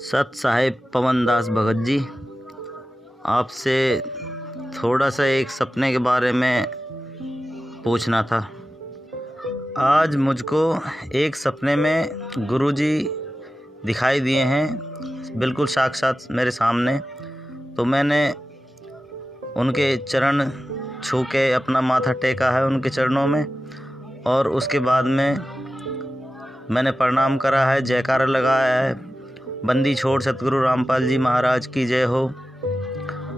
सत साहेब पवन दास भगत जी, आपसे थोड़ा सा एक सपने के बारे में पूछना था। आज मुझको एक सपने में गुरुजी दिखाई दिए हैं, बिल्कुल साक्षात मेरे सामने। तो मैंने उनके चरण छू के अपना माथा टेका है उनके चरणों में, और उसके बाद में मैंने प्रणाम करा है, जयकारा लगाया है, बंदी छोड़ सतगुरु रामपाल जी महाराज की जय हो।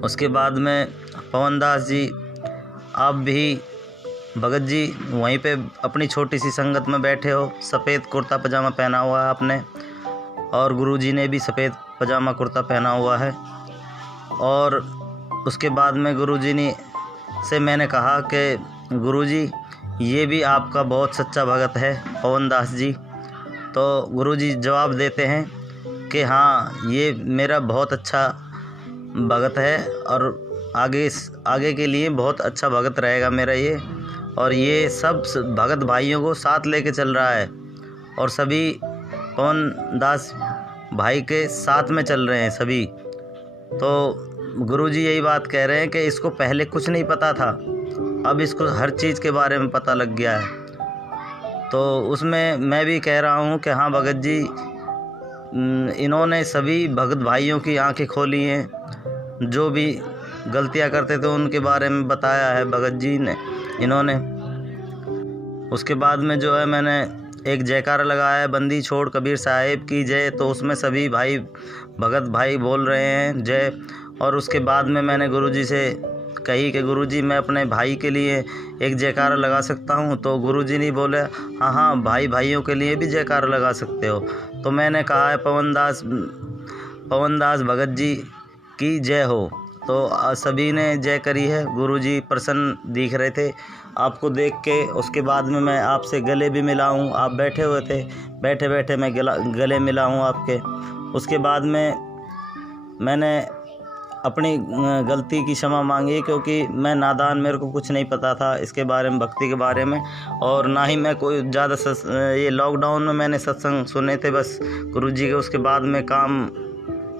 उसके बाद में पवन दास जी, आप भी भगत जी वहीं पे अपनी छोटी सी संगत में बैठे हो, सफ़ेद कुर्ता पजामा पहना हुआ है आपने, और गुरुजी ने भी सफ़ेद पजामा कुर्ता पहना हुआ है। और उसके बाद में गुरुजी ने से मैंने कहा कि गुरुजी ये भी आपका बहुत सच्चा भगत है पवन दास जी। तो गुरुजी जवाब देते हैं कि हाँ, ये मेरा बहुत अच्छा भगत है और आगे के लिए बहुत अच्छा भगत रहेगा मेरा ये। और ये सब भगत भाइयों को साथ लेके चल रहा है और सभी पवन दास भाई के साथ में चल रहे हैं सभी। तो गुरुजी यही बात कह रहे हैं कि इसको पहले कुछ नहीं पता था, अब इसको हर चीज़ के बारे में पता लग गया है। तो उसमें मैं भी कह रहा हूँ कि हाँ भगत जी, इन्होंने सभी भगत भाइयों की आंखें खोली हैं। जो भी गलतियां करते थे उनके बारे में बताया है भगत जी ने इन्होंने। उसके बाद में जो है मैंने एक जयकारा लगाया है, बंदी छोड़ कबीर साहिब की जय। तो उसमें सभी भाई भगत भाई बोल रहे हैं जय। और उसके बाद में मैंने गुरुजी से कही कि गुरुजी मैं अपने भाई के लिए एक जयकारा लगा सकता हूँ। तो गुरुजी ने बोले हाँ हाँ, भाई भाइयों के लिए भी जयकारा लगा सकते हो। तो मैंने कहा है पवन दास भगत जी की जय हो। तो सभी ने जय करी है। गुरुजी प्रसन्न दिख रहे थे आपको देख के। उसके बाद में मैं आपसे गले भी मिला हूँ, आप बैठे हुए थे, बैठे बैठे मैं गले मिला हूँ आपके। उसके बाद में मैंने अपनी गलती की क्षमा मांगी, क्योंकि मैं नादान, मेरे को कुछ नहीं पता था इसके बारे में, भक्ति के बारे में। और ना ही मैं कोई ज़्यादा ये लॉकडाउन में मैंने सत्संग सुने थे बस गुरुजी के। उसके बाद में काम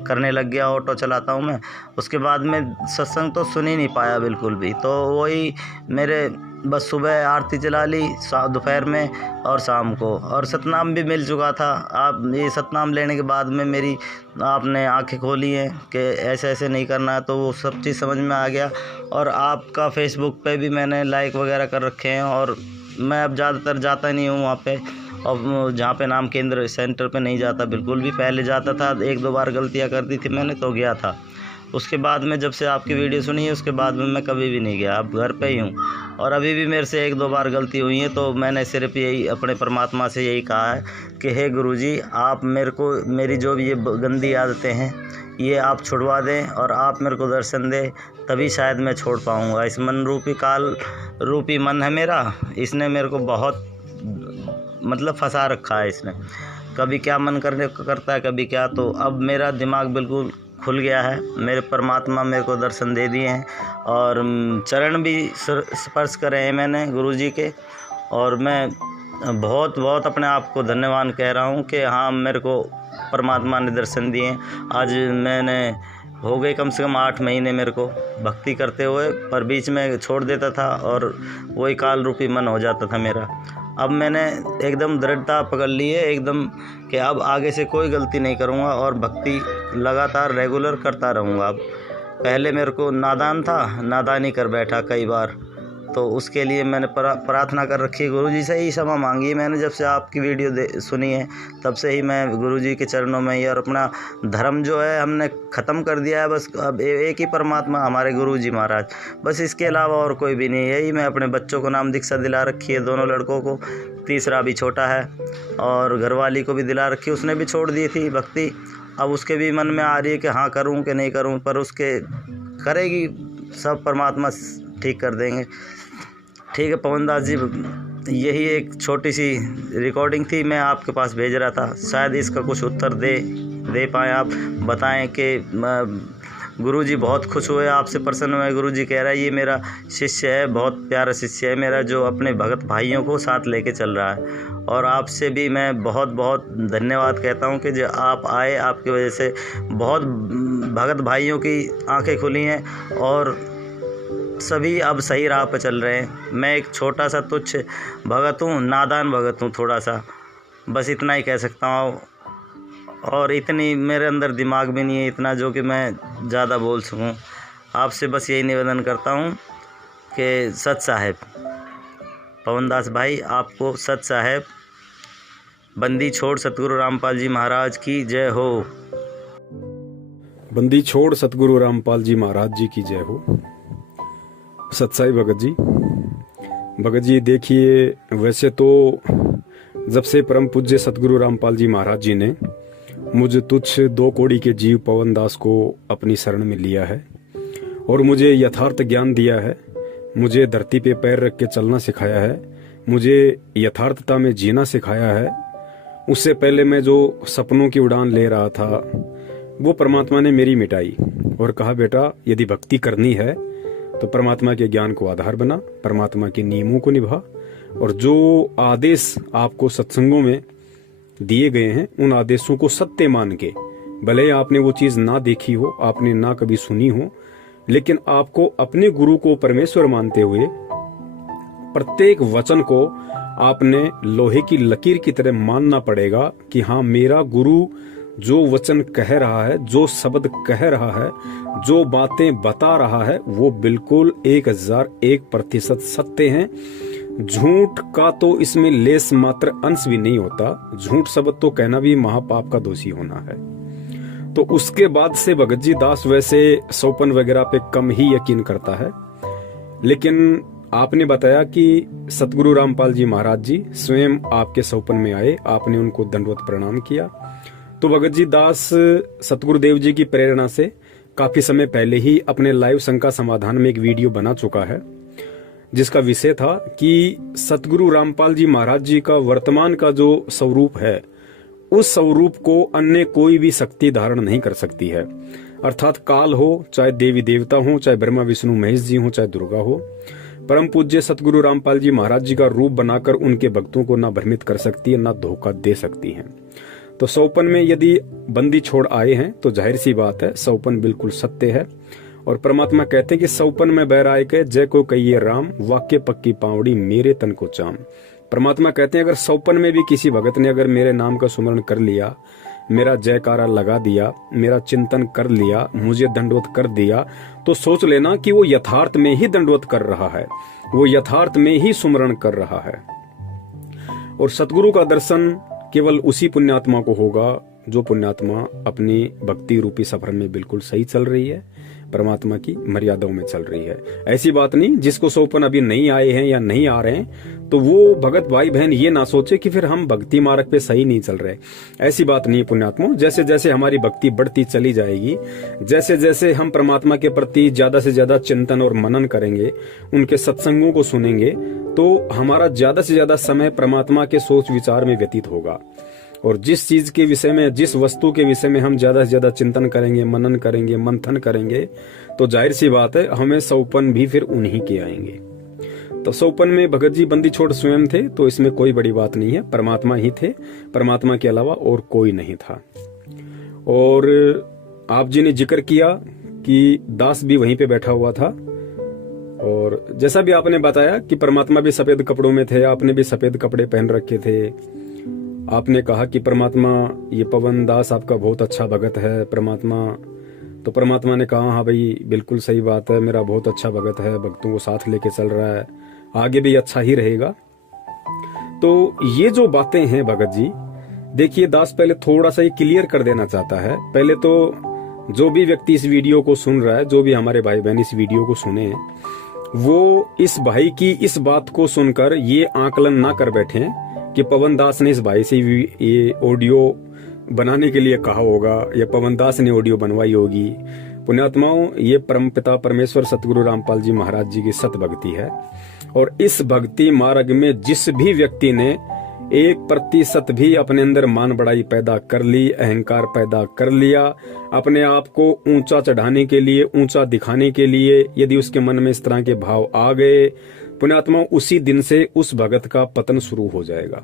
करने लग गया, ऑटो चलाता हूँ मैं। उसके बाद में सत्संग तो सुन ही नहीं पाया बिल्कुल भी। तो वही मेरे बस सुबह आरती चला ली, दोपहर में और शाम को, और सतनाम भी मिल चुका था। आप ये सतनाम लेने के बाद में मेरी आपने आंखें खोली हैं कि ऐसे ऐसे नहीं करना है, तो वो सब चीज़ समझ में आ गया। और आपका फेसबुक पे भी मैंने लाइक वगैरह कर रखे हैं। और मैं अब ज़्यादातर जाता नहीं हूँ वहाँ पे, और जहाँ पे नाम केंद्र सेंटर पे नहीं जाता बिल्कुल भी। पहले जाता था, एक दो बार गलतियाँ कर दी थी मैंने तो गया था। उसके बाद में जब से आपकी वीडियो सुनी है उसके बाद में मैं कभी भी नहीं गया, अब घर पे ही हूँ। और अभी भी मेरे से एक दो बार गलती हुई है, तो मैंने सिर्फ यही अपने परमात्मा से यही कहा है कि हे गुरुजी, आप मेरे को मेरी जो भी ये गंदी आदतें हैं ये आप छुड़वा दें और आप मेरे को दर्शन दें, तभी शायद मैं छोड़ पाऊँगा। इस मन रूपी काल रूपी मन है मेरा, इसने मेरे को बहुत मतलब फंसा रखा है इसने। कभी क्या मन करता है, कभी क्या। तो अब मेरा दिमाग बिल्कुल खुल गया है, मेरे परमात्मा मेरे को दर्शन दे दिए हैं और चरण भी स्पर्श करे हैं मैंने गुरुजी के। और मैं बहुत बहुत अपने आप को धन्यवाद कह रहा हूँ कि हाँ, मेरे को परमात्मा ने दर्शन दिए हैं। आज मैंने हो गए कम से कम 8 महीने मेरे को भक्ति करते हुए, पर बीच में छोड़ देता था और वही काल रूपी मन हो जाता था मेरा। अब मैंने एकदम दृढ़ता पकड़ ली है एकदम कि अब आगे से कोई गलती नहीं करूँगा और भक्ति लगातार रेगुलर करता रहूँगा। अब पहले मेरे को नादान था, नादानी कर बैठा कई बार, तो उसके लिए मैंने प्रार्थना कर रखी है गुरुजी से ही क्षमा मांगी है मैंने। जब से आपकी वीडियो सुनी है तब से ही मैं गुरुजी के चरणों में ही, और अपना धर्म जो है हमने ख़त्म कर दिया है। बस अब एक ही परमात्मा हमारे गुरुजी महाराज, बस इसके अलावा और कोई भी नहीं। यही मैं अपने बच्चों को नाम दीक्षा दिला रखी है, दोनों लड़कों को, तीसरा भी छोटा है, और घरवाली को भी दिला रखी, उसने भी छोड़ दी थी भक्ति। अब उसके भी मन में आ रही है कि हाँ करूँ कि नहीं करूँ, पर उसके करेगी सब, परमात्मा ठीक कर देंगे। ठीक है पवन दास जी, यही एक छोटी सी रिकॉर्डिंग थी, मैं आपके पास भेज रहा था। शायद इसका कुछ उत्तर दे पाएँ आप, बताएं कि गुरुजी बहुत खुश हुए, आपसे प्रसन्न हुए। गुरुजी कह रहा है ये मेरा शिष्य है, बहुत प्यारा शिष्य है मेरा, जो अपने भगत भाइयों को साथ लेके चल रहा है। और आपसे भी मैं बहुत बहुत धन्यवाद कहता हूँ कि जो आप आए, आपकी वजह से बहुत भगत भाइयों की आंखें खुली हैं और सभी अब सही राह पर चल रहे हैं। मैं एक छोटा सा तुच्छ भगत हूँ, नादान भगत हूँ थोड़ा सा, बस इतना ही कह सकता हूँ। और इतनी मेरे अंदर दिमाग भी नहीं है इतना जो कि मैं ज़्यादा बोल सकूं। आपसे बस यही निवेदन करता हूं कि सत साहेब पवन दास भाई, आपको सत साहेब बंदी छोड़ सतगुरु रामपाल जी महाराज की जय हो। बंदी छोड़ सतगुरु रामपाल जी महाराज जी की जय हो। सत्साई भगत जी देखिए, वैसे तो जब से परम पूज्य सतगुरु रामपाल जी महाराज जी ने मुझे तुच्छ 2 कौड़ी के जीव पवन दास को अपनी शरण में लिया है और मुझे यथार्थ ज्ञान दिया है, मुझे धरती पे पैर रख के चलना सिखाया है, मुझे यथार्थता में जीना सिखाया है। उससे पहले मैं जो सपनों की उड़ान ले रहा था वो परमात्मा ने मेरी मिटाई और कहा बेटा यदि भक्ति करनी है तो परमात्मा के ज्ञान को आधार बना, परमात्मा के नियमों को निभा और जो आदेश आपको सत्संगों में दिए गए हैं उन आदेशों को सत्य मान के, भले आपने वो चीज ना देखी हो, आपने ना कभी सुनी हो, लेकिन आपको अपने गुरु को परमेश्वर मानते हुए प्रत्येक वचन को आपने लोहे की लकीर की तरह मानना पड़ेगा कि हाँ, मेरा गुरु जो वचन कह रहा है, जो शब्द कह रहा है, जो बातें बता रहा है वो बिल्कुल 1001% सत्य हैं। झूठ का तो इसमें लेस मात्र अंश भी नहीं होता। झूठ शब्द तो कहना भी महापाप का दोषी होना है। तो उसके बाद से भगत जी दास वैसे सौपन वगैरह पे कम ही यकीन करता है, लेकिन आपने बताया कि सतगुरु रामपाल जी महाराज जी स्वयं आपके सौपन में आए, आपने उनको दंडवत प्रणाम किया। तो भगत जी दास सतगुरुदेव जी की प्रेरणा से काफी समय पहले ही अपने लाइव शंका समाधान में एक वीडियो बना चुका है, जिसका विषय था कि सतगुरु रामपाल जी महाराज जी का वर्तमान का जो स्वरूप है उस स्वरूप को अन्य कोई भी शक्ति धारण नहीं कर सकती है। अर्थात काल हो, चाहे देवी देवता हो, चाहे ब्रह्मा विष्णु महेश जी हो, चाहे दुर्गा हो, परम पूज्य सतगुरु रामपाल जी महाराज जी का रूप बनाकर उनके भक्तों को ना भ्रमित कर सकती है, ना धोखा दे सकती है। तो सौपन में यदि बंदी छोड़ आए हैं तो जाहिर सी बात है सौपन बिल्कुल सत्य है। और परमात्मा कहते हैं कि सौपन में बैराय के जय को कहिए राम, वाक्य पक्की पावड़ी मेरे तन को चाम। परमात्मा कहते हैं अगर सौपन में भी किसी भगत ने अगर मेरे नाम का सुमरण कर लिया, मेरा जयकारा लगा दिया, मेरा चिंतन कर लिया, मुझे दंडवत कर दिया, तो सोच लेना कि वो यथार्थ में ही दंडवत कर रहा है, वो यथार्थ में ही सुमरण कर रहा है। और सतगुरु का दर्शन केवल उसी पुण्यात्मा को होगा जो पुण्यात्मा अपनी भक्ति रूपी सफर में बिल्कुल सही चल रही है, परमात्मा की मर्यादाओं में चल रही है। ऐसी बात नहीं जिसको सौपन अभी नहीं आए हैं या नहीं आ रहे हैं तो वो भगत भाई बहन ये ना सोचे कि फिर हम भक्ति मार्ग पे सही नहीं चल रहे। ऐसी बात नहीं पुण्यात्मा, जैसे जैसे हमारी भक्ति बढ़ती चली जाएगी, जैसे जैसे हम परमात्मा के प्रति ज्यादा से ज्यादा चिंतन और मनन करेंगे, उनके सत्संगों को सुनेंगे, तो हमारा ज्यादा से ज्यादा समय परमात्मा के सोच विचार में व्यतीत होगा। और जिस चीज के विषय में, जिस वस्तु के विषय में हम ज्यादा से ज्यादा चिंतन करेंगे, मनन करेंगे, मंथन करेंगे, तो जाहिर सी बात है हमें सौपन भी फिर उन्हीं के आएंगे। तो सौपन में भगत जी बंदी छोड़ स्वयं थे, तो इसमें कोई बड़ी बात नहीं है, परमात्मा ही थे, परमात्मा के अलावा और कोई नहीं था। और आप जी ने जिक्र किया कि दास भी वहीं पे बैठा हुआ था, और जैसा भी आपने बताया कि परमात्मा भी सफेद कपड़ों में थे, आपने भी सफेद कपड़े पहन रखे थे। आपने कहा कि परमात्मा ये पवन दास आपका बहुत अच्छा भगत है परमात्मा। तो परमात्मा ने कहा हाँ भाई बिल्कुल सही बात है, मेरा बहुत अच्छा भगत है, भक्तों को साथ लेके चल रहा है, आगे भी अच्छा ही रहेगा। तो ये जो बातें हैं भगत जी, देखिए दास पहले थोड़ा सा ये क्लियर कर देना चाहता है। पहले तो जो भी व्यक्ति इस वीडियो को सुन रहा है, जो भी हमारे भाई बहन इस वीडियो को सुने, वो इस भाई की इस बात को सुनकर ये आकलन ना कर बैठे कि पवन दास ने इस भाई से ये ऑडियो बनाने के लिए कहा होगा या पवन दास ने ऑडियो बनवाई होगी। पुण्यात्माओं, ये परमपिता परमेश्वर सतगुरु रामपाल जी महाराज जी की सत भक्ति है, और इस भक्ति मार्ग में जिस भी व्यक्ति ने 1% भी अपने अंदर मान बड़ाई पैदा कर ली, अहंकार पैदा कर लिया, अपने आप को ऊंचा चढ़ाने के लिए, ऊंचा दिखाने के लिए यदि उसके मन में इस तरह के भाव आ गए, पुण्यात्मा, उसी दिन से उस भगत का पतन शुरू हो जाएगा।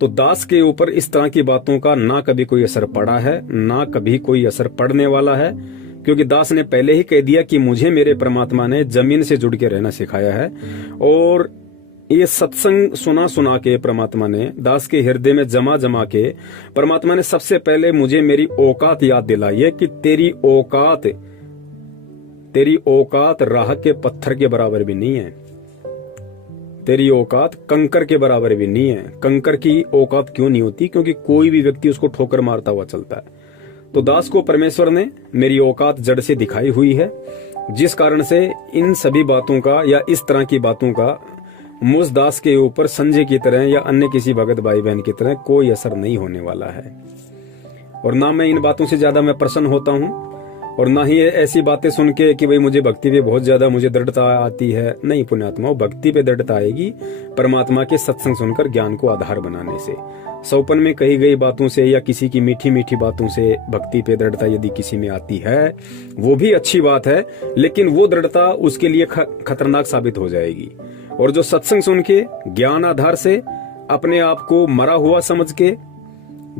तो दास के ऊपर इस तरह की बातों का ना कभी कोई असर पड़ा है, ना कभी कोई असर पड़ने वाला है, क्योंकि दास ने पहले ही कह दिया कि मुझे मेरे परमात्मा ने जमीन से जुड़ के रहना सिखाया है। और ये सत्संग सुना सुना के परमात्मा ने दास के हृदय में जमा जमा के परमात्मा ने सबसे पहले मुझे मेरी औकात याद दिलाई है कि तेरी औकात राह के पत्थर के बराबर भी नहीं है, तेरी औकात कंकर के बराबर भी नहीं है। कंकर की औकात क्यों नहीं होती? क्योंकि कोई भी व्यक्ति उसको ठोकर मारता हुआ चलता है। तो दास को परमेश्वर ने मेरी औकात जड़ से दिखाई हुई है, जिस कारण से इन सभी बातों का या इस तरह की बातों का मुझ दास के ऊपर संजय की तरह या अन्य किसी भगत भाई बहन की तरह कोई असर नहीं होने वाला है। और ना मैं इन बातों से ज्यादा मैं प्रसन्न होता हूं, और ना ही ऐसी बातें सुन के कि भाई मुझे भक्ति पे बहुत ज्यादा मुझे दृढ़ता आती है। नहीं पुण्यात्मा, भक्ति पे दृढ़ता आएगी परमात्मा के सत्संग सुनकर, ज्ञान को आधार बनाने से। सौपन में कही गई बातों से या किसी की मीठी मीठी बातों से भक्ति पे दृढ़ता यदि किसी में आती है, वो भी अच्छी बात है, लेकिन वो दृढ़ता उसके लिए खतरनाक साबित हो जाएगी। और जो सत्संग सुन के ज्ञान आधार से अपने आप को मरा हुआ समझ के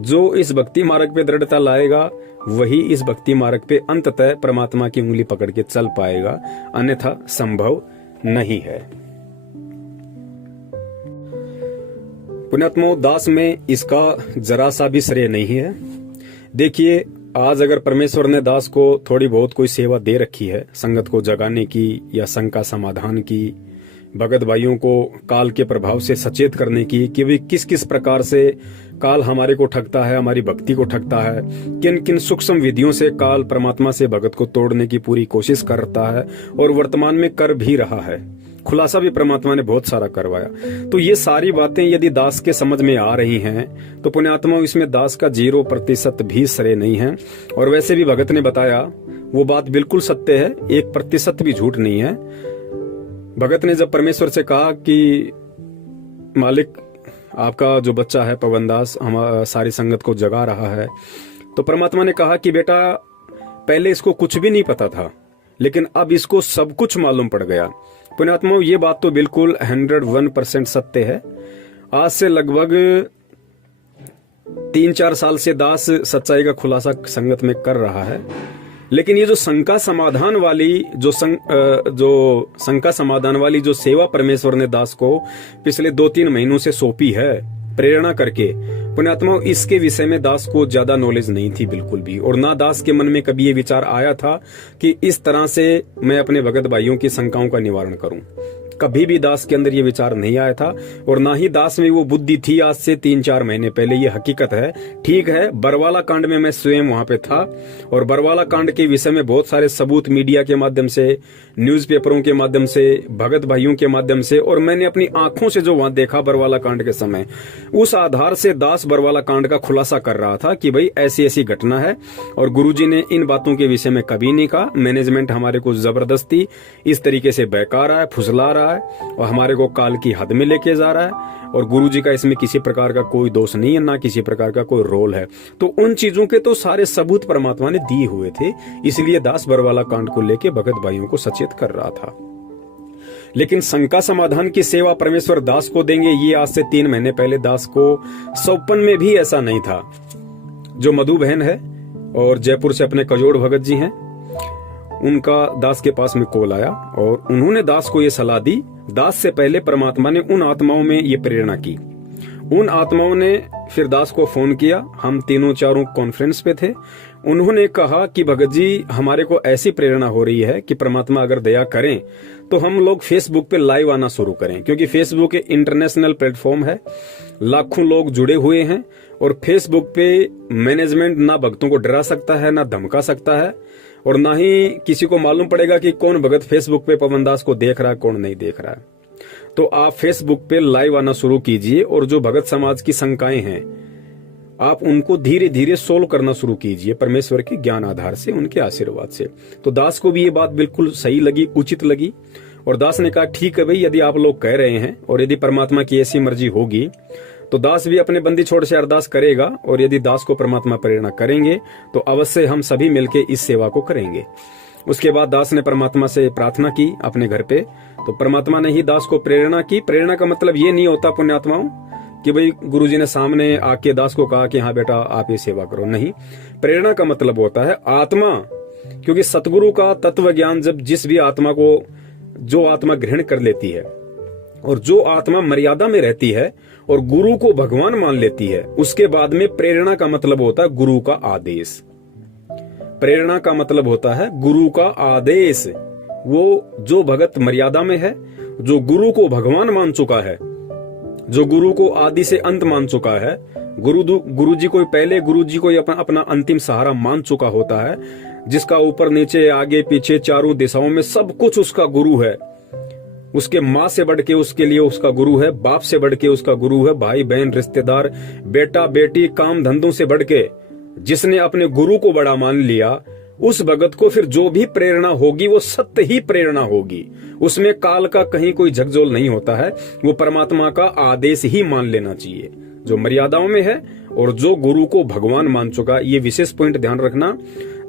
जो इस भक्ति मार्ग पे दृढ़ता लाएगा, वही इस भक्ति मार्ग पे अंततः परमात्मा की उंगली पकड़ के चल पाएगा, अन्यथा संभव नहीं है। पुण्यात्मो, दास में इसका जरा सा भी श्रेय नहीं है। देखिए, आज अगर परमेश्वर ने दास को थोड़ी बहुत कोई सेवा दे रखी है, संगत को जगाने की या शंका समाधान की, भगत भाइयों को काल के प्रभाव से सचेत करने की कि वे किस किस प्रकार से काल हमारे को ठगता है, हमारी भक्ति को ठगता है, किन किन सूक्ष्म विधियों से काल परमात्मा से भगत को तोड़ने की पूरी कोशिश करता है और वर्तमान में कर भी रहा है। खुलासा भी परमात्मा ने बहुत सारा करवाया। तो ये सारी बातें यदि दास के समझ में आ रही हैं, तो पुण्यात्मा, इसमें दास का 0% भी श्रेय नहीं है। और वैसे भी भगत ने बताया वो बात बिल्कुल सत्य है, 1% भी झूठ नहीं है। भगत ने जब परमेश्वर से कहा कि मालिक, आपका जो बच्चा है पवन दास हमारी सारी संगत को जगा रहा है, तो परमात्मा ने कहा कि बेटा, पहले इसको कुछ भी नहीं पता था, लेकिन अब इसको सब कुछ मालूम पड़ गया। पुण्यात्मा, ये बात तो बिल्कुल 101% सत्य है। आज से लगभग 3-4 साल से दास सच्चाई का खुलासा संगत में कर रहा है, लेकिन ये जो शंका समाधान वाली जो शंका समाधान वाली जो सेवा परमेश्वर ने दास को पिछले 2-3 महीनों से सौंपी है प्रेरणा करके, पुण्यात्मा, इसके विषय में दास को ज्यादा नॉलेज नहीं थी बिल्कुल भी। और ना दास के मन में कभी ये विचार आया था कि इस तरह से मैं अपने भगत भाइयों की शंकाओं का निवारण करूं। कभी भी दास के अंदर ये विचार नहीं आया था, और ना ही दास में वो बुद्धि थी आज से 3-4 महीने पहले। ये हकीकत है। ठीक है, बरवाला कांड में मैं स्वयं वहां पे था, और बरवाला कांड के विषय में बहुत सारे सबूत मीडिया के माध्यम से, न्यूज़पेपरों के माध्यम से, भगत भाइयों के माध्यम से, और मैंने अपनी आंखों से जो वहां देखा बरवाला कांड के समय, उस आधार से दास बरवाला कांड का खुलासा कर रहा था कि भाई ऐसी ऐसी घटना है। और गुरुजी ने इन बातों के विषय में कभी नहीं कहा। मैनेजमेंट हमारे को जबरदस्ती इस तरीके से बहका रहा है, फुसला रहा है, और हमारे को काल की हद में लेके जा रहा है। और गुरुजी का इसमें किसी प्रकार का कोई दोष नहीं है, ना किसी प्रकार का कोई रोल है। तो उन चीजों के तो सारे सबूत परमात्मा ने दिए हुए थे, इसलिए दास बरवाला कांड को लेके भगत भाइयों को सचेत कर रहा था। लेकिन शंका समाधान की सेवा परमेश्वर दास को देंगे, ये आज से 3 महीने पहले दास को सौपन में भी ऐसा नहीं था। जो मधु बहन है और जयपुर से अपने कजोड़ भगत जी हैं, उनका दास के पास में कॉल आया और उन्होंने दास को ये सलाह दी। दास से पहले परमात्मा ने उन आत्माओं में ये प्रेरणा की। उन आत्माओं ने फिर दास को फोन किया। हम 3-4 कॉन्फ्रेंस पे थे। उन्होंने कहा कि भगत जी, हमारे को ऐसी प्रेरणा हो रही है कि परमात्मा अगर दया करें तो हम लोग फेसबुक पे लाइव आना शुरू करें, क्योंकि फेसबुक एक इंटरनेशनल प्लेटफॉर्म है, लाखों लोग जुड़े हुए हैं। और फेसबुक पे मैनेजमेंट ना भक्तों को डरा सकता है, ना धमका सकता है, और ना ही किसी को मालूम पड़ेगा कि कौन भगत फेसबुक पे पवन दास को देख रहा है, कौन नहीं देख रहा है। तो आप फेसबुक पे लाइव आना शुरू कीजिए, और जो भगत समाज की शंकाएं हैं आप उनको धीरे धीरे सोल्व करना शुरू कीजिए, परमेश्वर के ज्ञान आधार से, उनके आशीर्वाद से। तो दास को भी ये बात बिल्कुल सही लगी, उचित लगी। और दास ने कहा ठीक है भाई, यदि आप लोग कह रहे हैं और यदि परमात्मा की ऐसी मर्जी होगी तो दास भी अपने बंदी छोड़ से अरदास करेगा, और यदि दास को परमात्मा प्रेरणा करेंगे तो अवश्य हम सभी मिलके इस सेवा को करेंगे। उसके बाद दास ने परमात्मा से प्रार्थना की अपने घर पे, तो परमात्मा ने ही दास को प्रेरणा की। प्रेरणा का मतलब ये नहीं होता पुण्यात्माओं कि भाई गुरुजी ने सामने आके दास को कहा कि हाँ बेटा आप ये सेवा करो, नहीं। प्रेरणा का मतलब होता है आत्मा, क्योंकि सतगुरु का तत्व ज्ञान जब जिस भी आत्मा को, जो आत्मा ग्रहण कर लेती है और जो आत्मा मर्यादा में रहती है और गुरु को भगवान मान लेती है, उसके बाद में प्रेरणा का मतलब होता है गुरु का आदेश। प्रेरणा का मतलब होता है गुरु का आदेश। वो जो भगत मर्यादा में है, जो गुरु को भगवान मान चुका है, जो गुरु को आदि से अंत मान चुका है, गुरु जी को पहले, गुरु जी को अपना अंतिम सहारा मान चुका होता है, जिसका ऊपर नीचे आगे पीछे चारों दिशाओं में सब कुछ उसका गुरु है। उसके माँ से बढ़ के उसके लिए उसका गुरु है, बाप से बढ़ के उसका गुरु है, भाई बहन रिश्तेदार बेटा बेटी काम धंधों से बढ़ के जिसने अपने गुरु को बड़ा मान लिया, उस भगत को फिर जो भी प्रेरणा होगी वो सत्य ही प्रेरणा होगी। उसमें काल का कहीं कोई झकझोल नहीं होता है, वो परमात्मा का आदेश ही मान लेना चाहिए, जो मर्यादाओं में है और जो गुरु को भगवान मान चुका। ये विशेष पॉइंट ध्यान रखना,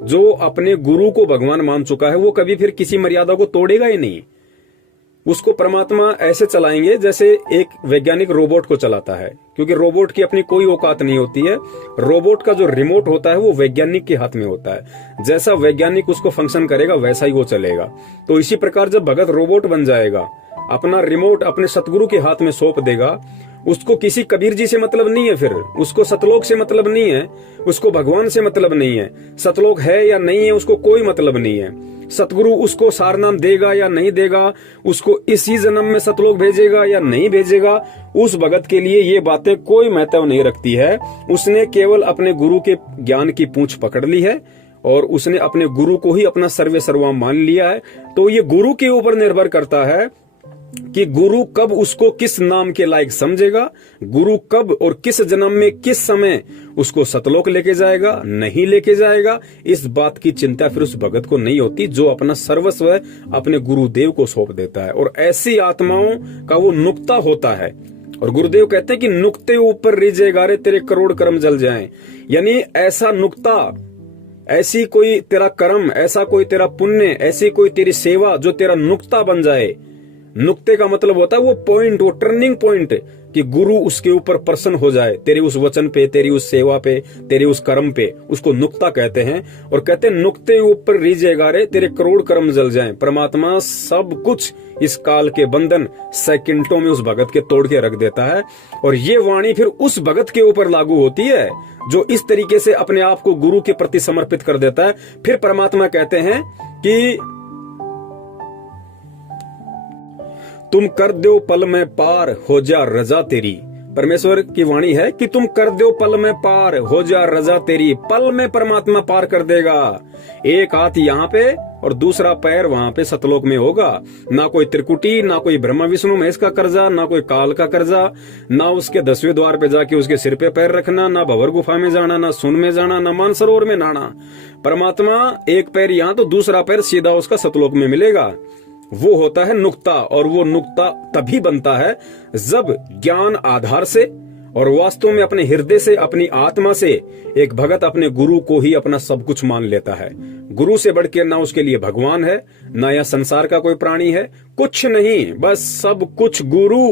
जो अपने गुरु को भगवान मान चुका है वो कभी फिर किसी मर्यादा को तोड़ेगा ही नहीं। उसको परमात्मा ऐसे चलाएंगे जैसे एक वैज्ञानिक रोबोट को चलाता है, क्योंकि रोबोट की अपनी कोई औकात नहीं होती है। रोबोट का जो रिमोट होता है वो वैज्ञानिक के हाथ में होता है। जैसा वैज्ञानिक उसको फंक्शन करेगा वैसा ही वो चलेगा। तो इसी प्रकार जब भगत रोबोट बन जाएगा, अपना रिमोट अपने सतगुरु के हाथ में सौंप देगा, उसको किसी कबीर जी से मतलब नहीं है, फिर उसको सतलोक से मतलब नहीं है, उसको भगवान से मतलब नहीं है, सतलोक है या नहीं है उसको कोई मतलब नहीं है। सतगुरु उसको सारनाम देगा या नहीं देगा, उसको इसी जन्म में सतलोक भेजेगा या नहीं भेजेगा, उस भगत के लिए ये बातें कोई महत्व नहीं रखती है। उसने केवल अपने गुरु के ज्ञान की पूंछ पकड़ ली है और उसने अपने गुरु को ही अपना सर्वे सर्वा मान लिया है। तो ये गुरु के ऊपर निर्भर करता है कि गुरु कब उसको किस नाम के लायक समझेगा, गुरु कब और किस जन्म में किस समय उसको सतलोक लेके जाएगा, नहीं लेके जाएगा, इस बात की चिंता फिर उस भगत को नहीं होती, जो अपना सर्वस्व अपने गुरुदेव को सौंप देता है। और ऐसी आत्माओं का वो नुक्ता होता है। और गुरुदेव कहते हैं कि नुक्ते ऊपर रिझे गारे तेरे करोड़ कर्म जल जाएं। यानी ऐसा नुक्ता, ऐसी कोई तेरा कर्म, ऐसा कोई तेरा पुण्य, ऐसी कोई तेरी सेवा जो तेरा नुक्ता बन जाए। नुक्ते का मतलब होता है वो पॉइंट, वो टर्निंग पॉइंट, कि गुरु उसके ऊपर प्रसन्न हो जाए, तेरे उस वचन पे, तेरी उस सेवा पे, तेरे उस कर्म पे, उसको नुक्ता कहते हैं। और कहते हैं नुक्ते ऊपर रीझे गारे तेरे करोड़ कर्म जल जाएं। परमात्मा सब कुछ इस काल के बंधन सेकंडों में उस भगत के तोड़ के रख देता है। और ये वाणी फिर उस भगत के ऊपर लागू होती है जो इस तरीके से अपने आप को गुरु के प्रति समर्पित कर देता है। फिर परमात्मा कहते हैं कि तुम कर दो पल में पार हो जा रजा तेरी। परमेश्वर की वाणी है कि तुम कर दो पल में पार हो जा रजा तेरी। पल में परमात्मा पार कर देगा। एक हाथ यहाँ पे और दूसरा पैर वहां पे सतलोक में होगा। ना कोई त्रिकुटी, ना कोई ब्रह्मा विष्णु महेश का कर्जा, ना कोई काल का कर्जा, ना उसके 10वें द्वार पे जाके उसके सिर पे पैर रखना, ना भंवर गुफा में जाना, ना सुन में जाना, ना मानसरोवर में नहाना। परमात्मा एक पैर यहाँ तो दूसरा पैर सीधा उसका सतलोक में मिलेगा। वो होता है नुक्ता। और वो नुक्ता तभी बनता है जब ज्ञान आधार से और वास्तव में अपने हृदय से, अपनी आत्मा से एक भगत अपने गुरु को ही अपना सब कुछ मान लेता है। गुरु से बढ़कर ना उसके लिए भगवान है, ना या संसार का कोई प्राणी है, कुछ नहीं, बस सब कुछ गुरु।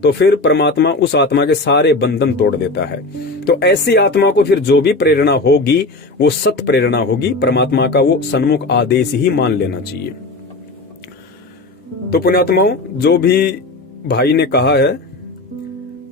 तो फिर परमात्मा उस आत्मा के सारे बंधन तोड़ देता है। तो ऐसी आत्मा को फिर जो भी प्रेरणा होगी वो सत प्रेरणा होगी। परमात्मा का वो सन्मुख आदेश ही मान लेना चाहिए। तो पुण्यात्माओं, जो भी भाई ने कहा है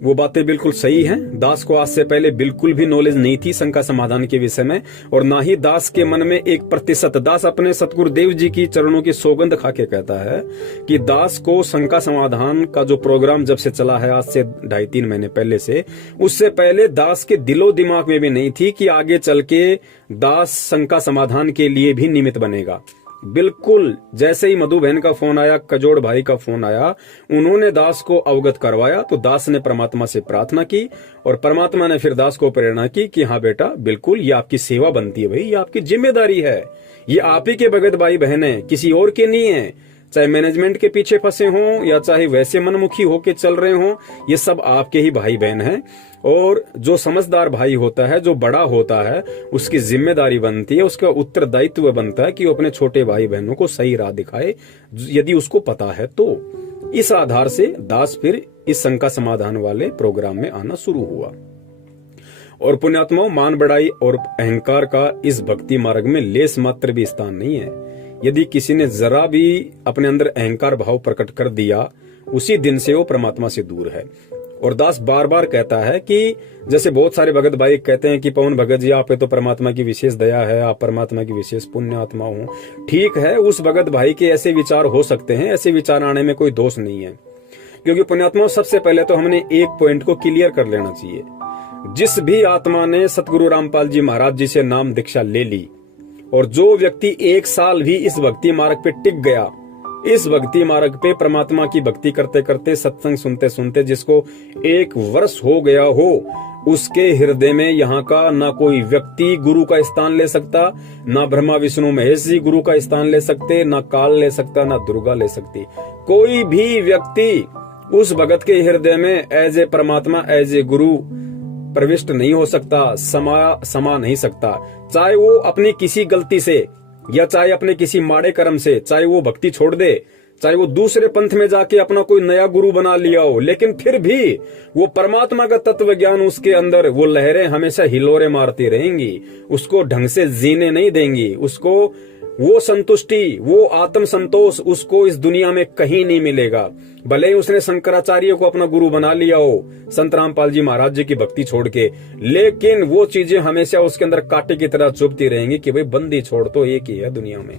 वो बातें बिल्कुल सही हैं। दास को आज से पहले बिल्कुल भी नॉलेज नहीं थी शंका समाधान के विषय में, और ना ही दास के मन में 1%। दास अपने सतगुरुदेव जी की चरणों की सौगंध खा के कहता है कि दास को शंका समाधान का जो प्रोग्राम जब से चला है आज से 2.5-3 महीने पहले से, उससे पहले दास के दिलो दिमाग में भी नहीं थी कि आगे चल के दास शंका समाधान के लिए भी निमित्त बनेगा। बिल्कुल जैसे ही मधु बहन का फोन आया, कजोड़ भाई का फोन आया, उन्होंने दास को अवगत करवाया, तो दास ने परमात्मा से प्रार्थना की और परमात्मा ने फिर दास को प्रेरणा की कि हाँ बेटा, बिल्कुल ये आपकी सेवा बनती है भाई, ये आपकी जिम्मेदारी है, ये आप ही के भगत भाई बहन है, किसी और के नहीं है। चाहे मैनेजमेंट के पीछे फंसे हों या चाहे वैसे मनमुखी होके चल रहे हों, ये सब आपके ही भाई बहन हैं। और जो समझदार भाई होता है, जो बड़ा होता है, उसकी जिम्मेदारी बनती है, उसका उत्तरदायित्व बनता है कि वो अपने छोटे भाई बहनों को सही राह दिखाए, यदि उसको पता है तो। इस आधार से दास फिर इस शंका समाधान वाले प्रोग्राम में आना शुरू हुआ। और पुण्यात्माओं, मान बढ़ाई और अहंकार का इस भक्ति मार्ग में लेस मात्र भी स्थान नहीं है। यदि किसी ने जरा भी अपने अंदर अहंकार भाव प्रकट कर दिया, उसी दिन से वो परमात्मा से दूर है। और दास बार बार कहता है कि जैसे बहुत सारे भगत भाई कहते हैं कि पवन भगत जी, आप पे तो परमात्मा की विशेष दया है, आप परमात्मा की विशेष पुण्य आत्मा हो। ठीक है, उस भगत भाई के ऐसे विचार हो सकते हैं, ऐसे विचार आने में कोई दोष नहीं है। क्योंकि पुण्यात्माओं, सबसे पहले तो हमने एक पॉइंट को क्लियर कर लेना चाहिए। जिस भी आत्मा ने सतगुरु रामपाल जी महाराज जी से नाम दीक्षा ले ली, और जो व्यक्ति 1 साल भी इस भक्ति मार्ग पे टिक गया, इस भक्ति मार्ग पे परमात्मा की भक्ति करते करते, सत्संग सुनते सुनते जिसको 1 वर्ष हो गया हो, उसके हृदय में यहाँ का ना कोई व्यक्ति गुरु का स्थान ले सकता, ना ब्रह्मा विष्णु महेश जी गुरु का स्थान ले सकते, ना काल ले सकता, ना दुर्गा ले सकती। कोई भी व्यक्ति उस भगत के हृदय में एज ए परमात्मा, एज ए गुरु प्रविष्ट नहीं हो सकता, समा नहीं सकता। चाहे वो अपनी किसी गलती से या चाहे अपने किसी माड़े कर्म से, चाहे वो भक्ति छोड़ दे, चाहे वो दूसरे पंथ में जाके अपना कोई नया गुरु बना लिया हो, लेकिन फिर भी वो परमात्मा का तत्व ज्ञान उसके अंदर, वो लहरें हमेशा हिलोरे मारती रहेंगी, उसको ढंग से जीने नहीं देंगी, उसको वो संतुष्टि, वो आत्म संतोष उसको इस दुनिया में कहीं नहीं मिलेगा। भले ही उसने शंकराचार्य को अपना गुरु बना लिया हो, संत रामपाल जी महाराज जी की भक्ति छोड़ के, लेकिन वो चीजें हमेशा उसके अंदर कांटे की तरह चुभती रहेंगी कि भाई बंदी छोड़ तो एक ही है दुनिया में।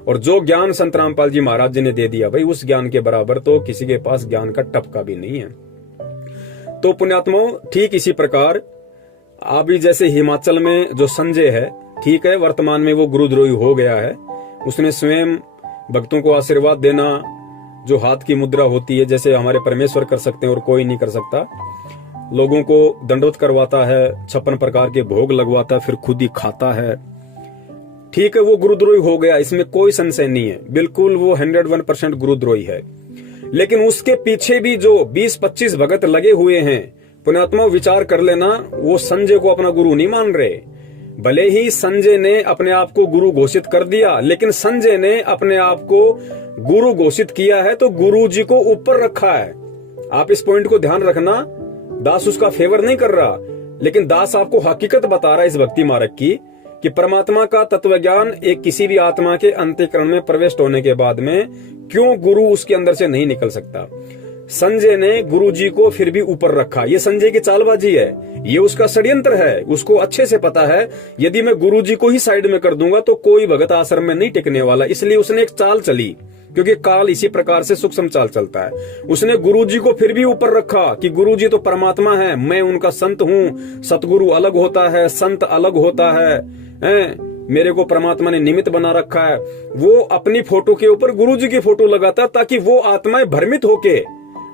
और जो ज्ञान संत रामपाल जी महाराज जी ने दे दिया, भाई उस ज्ञान के बराबर तो किसी के पास ज्ञान का टपका भी नहीं है। तो पुण्यात्माओं, ठीक इसी प्रकार अभी जैसे हिमाचल में जो संजय है, ठीक है, वर्तमान में वो गुरुद्रोही हो गया है। उसने स्वयं भक्तों को आशीर्वाद देना, जो हाथ की मुद्रा होती है, जैसे हमारे परमेश्वर कर सकते हैं और कोई नहीं कर सकता, लोगों को दंडवत करवाता है, 56 प्रकार के भोग लगवाता है, फिर खुद ही खाता है। ठीक है, वो गुरुद्रोही हो गया, इसमें कोई संशय नहीं है, बिल्कुल वो 101% गुरुद्रोही है। लेकिन उसके पीछे भी जो 20-25 भगत लगे हुए हैं, पुण्यात्मा विचार कर लेना, वो संजय को अपना गुरु नहीं मान रहे। भले ही संजय ने अपने आप को गुरु घोषित कर दिया, लेकिन संजय ने अपने आप को गुरु घोषित किया है तो गुरु जी को ऊपर रखा है। आप इस पॉइंट को ध्यान रखना। दास उसका फेवर नहीं कर रहा, लेकिन दास आपको हकीकत बता रहा है इस भक्ति मार्ग की, कि परमात्मा का तत्व ज्ञान एक किसी भी आत्मा के अंतःकरण में प्रविष्ट होने के बाद में क्यों गुरु उसके अंदर से नहीं निकल सकता। संजय ने गुरु जी को फिर भी ऊपर रखा। ये संजय की चालबाजी है, ये उसका षड्यंत्र है। उसको अच्छे से पता है यदि मैं गुरु जी को ही साइड में कर दूंगा तो कोई भगत आश्रम में नहीं टिकने वाला। इसलिए उसने एक चाल चली, क्योंकि काल इसी प्रकार से सूक्ष्म चाल चलता है। उसने गुरु जी को फिर भी ऊपर रखा कि गुरु जी तो परमात्मा है, मैं उनका संत हूँ। सतगुरु अलग होता है, संत अलग होता है, मेरे को परमात्मा ने निमित्त बना रखा है। वो अपनी फोटो के ऊपर गुरु जी की फोटो लगाता ताकि वो आत्माएं भ्रमित होके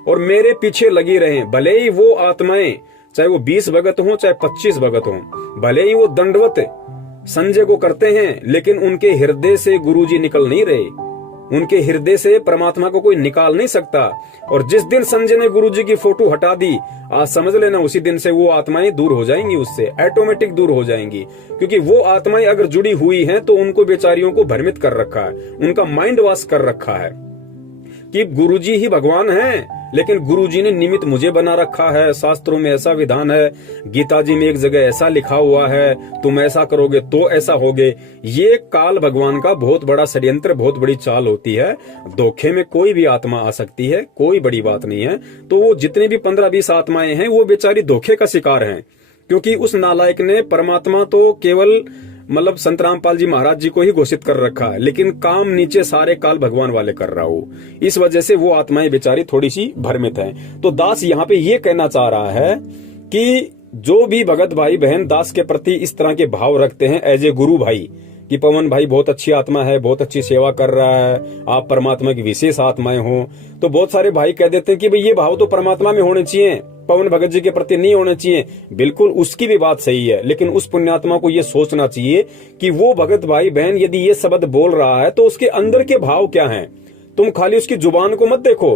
और मेरे पीछे लगी रहें। भले ही वो आत्माएं, चाहे वो 20 भगत हों चाहे 25 भगत हों, भले ही वो दंडवत संजय को करते हैं, लेकिन उनके हृदय से गुरुजी निकल नहीं रहे। उनके हृदय से परमात्मा को कोई निकाल नहीं सकता। और जिस दिन संजय ने गुरुजी की फोटो हटा दी, आज समझ लेना उसी दिन से वो आत्माएं दूर हो जाएंगी, उससे ऑटोमेटिक दूर हो जाएंगी। क्योंकि वो आत्माएं अगर जुड़ी हुई हैं तो उनको बेचारियों को भ्रमित कर रखा है, उनका माइंड वॉश कर रखा है कि गुरुजी ही भगवान हैं, लेकिन गुरुजी ने निमित्त मुझे बना रखा है। शास्त्रों में ऐसा विधान है, गीता जी में एक जगह ऐसा लिखा हुआ है, तुम ऐसा करोगे तो ऐसा होगे। ये काल भगवान का बहुत बड़ा षड्यंत्र, बहुत बड़ी चाल होती है। धोखे में कोई भी आत्मा आ सकती है, कोई बड़ी बात नहीं है। तो वो जितने भी 15-20 आत्माएं हैं वो बेचारी धोखे का शिकार हैं, क्योंकि उस नालायक ने परमात्मा तो केवल मतलब संत रामपाल जी महाराज जी को ही घोषित कर रखा है, लेकिन काम नीचे सारे काल भगवान वाले कर रहा हो। इस वजह से वो आत्माएं बेचारी थोड़ी सी भ्रमित हैं। तो दास यहाँ पे ये कहना चाह रहा है कि जो भी भगत भाई बहन दास के प्रति इस तरह के भाव रखते हैं एज ए गुरु भाई, कि पवन भाई बहुत अच्छी आत्मा है, बहुत अच्छी सेवा कर रहा है, आप परमात्मा की विशेष आत्माएं हो, तो बहुत सारे भाई कह देते हैं कि भाई ये भाव तो परमात्मा में होने चाहिए, पवन भगत जी के प्रति नहीं होने चाहिए। बिल्कुल उसकी भी बात सही है, लेकिन उस पुण्यात्मा को ये सोचना चाहिए कि वो भगत भाई बहन यदि ये शब्द बोल रहा है तो उसके अंदर के भाव क्या हैं। तुम खाली उसकी जुबान को मत देखो,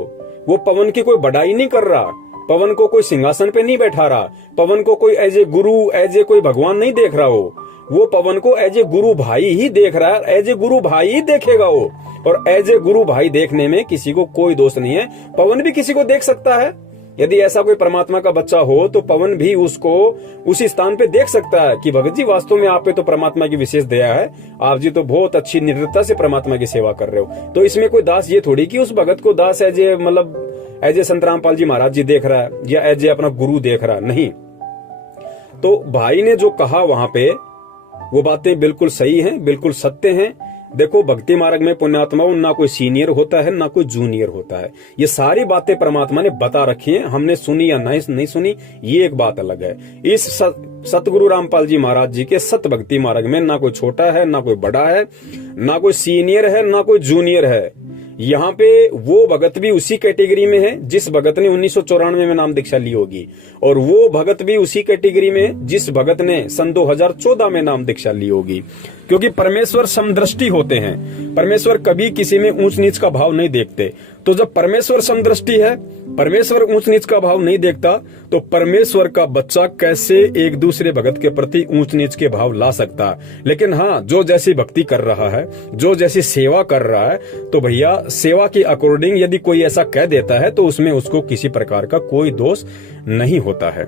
वो पवन की कोई बड़ाई नहीं कर रहा, पवन को कोई सिंहासन पे नहीं बैठा रहा, पवन को कोई as a Guru, as a कोई भगवान नहीं देख रहा हो, वो पवन को एज ए गुरु भाई ही देख रहा है, एज ए गुरु भाई ही देखेगा वो। और एज ए गुरु भाई देखने में किसी को कोई दोष नहीं है, पवन भी किसी को देख सकता है। यदि ऐसा कोई परमात्मा का बच्चा हो तो पवन भी उसको उसी स्थान पे देख सकता है कि भगत जी वास्तव में आप पे तो परमात्मा की विशेष दया है, आप जी तो बहुत अच्छी निर्भरता से परमात्मा की सेवा कर रहे हो। तो इसमें कोई दास ये थोड़ी कि उस भगत को दास एज ए मतलब एज ए संत रामपाल जी महाराज जी देख रहा है या एज ए अपना गुरु देख रहा है, नहीं। तो भाई ने जो कहा वहां पे वो बातें बिल्कुल सही हैं, बिल्कुल सत्य हैं। देखो भक्ति मार्ग में पुण्यात्माओं ना कोई सीनियर होता है ना कोई जूनियर होता है, ये सारी बातें परमात्मा ने बता रखी हैं, हमने सुनी या नहीं सुनी ये एक बात अलग है। इस सतगुरु रामपाल जी महाराज जी के सत भक्ति मार्ग में ना कोई छोटा है ना कोई बड़ा है, ना कोई सीनियर है ना कोई जूनियर है। यहाँ पे वो भगत भी उसी कैटेगरी में है जिस भगत ने 1994 में नाम दीक्षा ली होगी, और वो भगत भी उसी कैटेगरी में जिस भगत ने सन 2014 में नाम दीक्षा ली होगी। क्योंकि परमेश्वर समदृष्टि होते हैं, परमेश्वर कभी किसी में ऊंच नीच का भाव नहीं देखते। तो जब परमेश्वर समदृष्टि है, परमेश्वर ऊंच नीच का भाव नहीं देखता, तो परमेश्वर का बच्चा कैसे एक दूसरे भगत के प्रति ऊंच नीच के भाव ला सकता है। लेकिन हाँ, जो जैसी भक्ति कर रहा है, जो जैसी सेवा कर रहा है, तो भैया सेवा के अकॉर्डिंग यदि कोई ऐसा कह देता है तो उसमें उसको किसी प्रकार का कोई दोष नहीं होता है।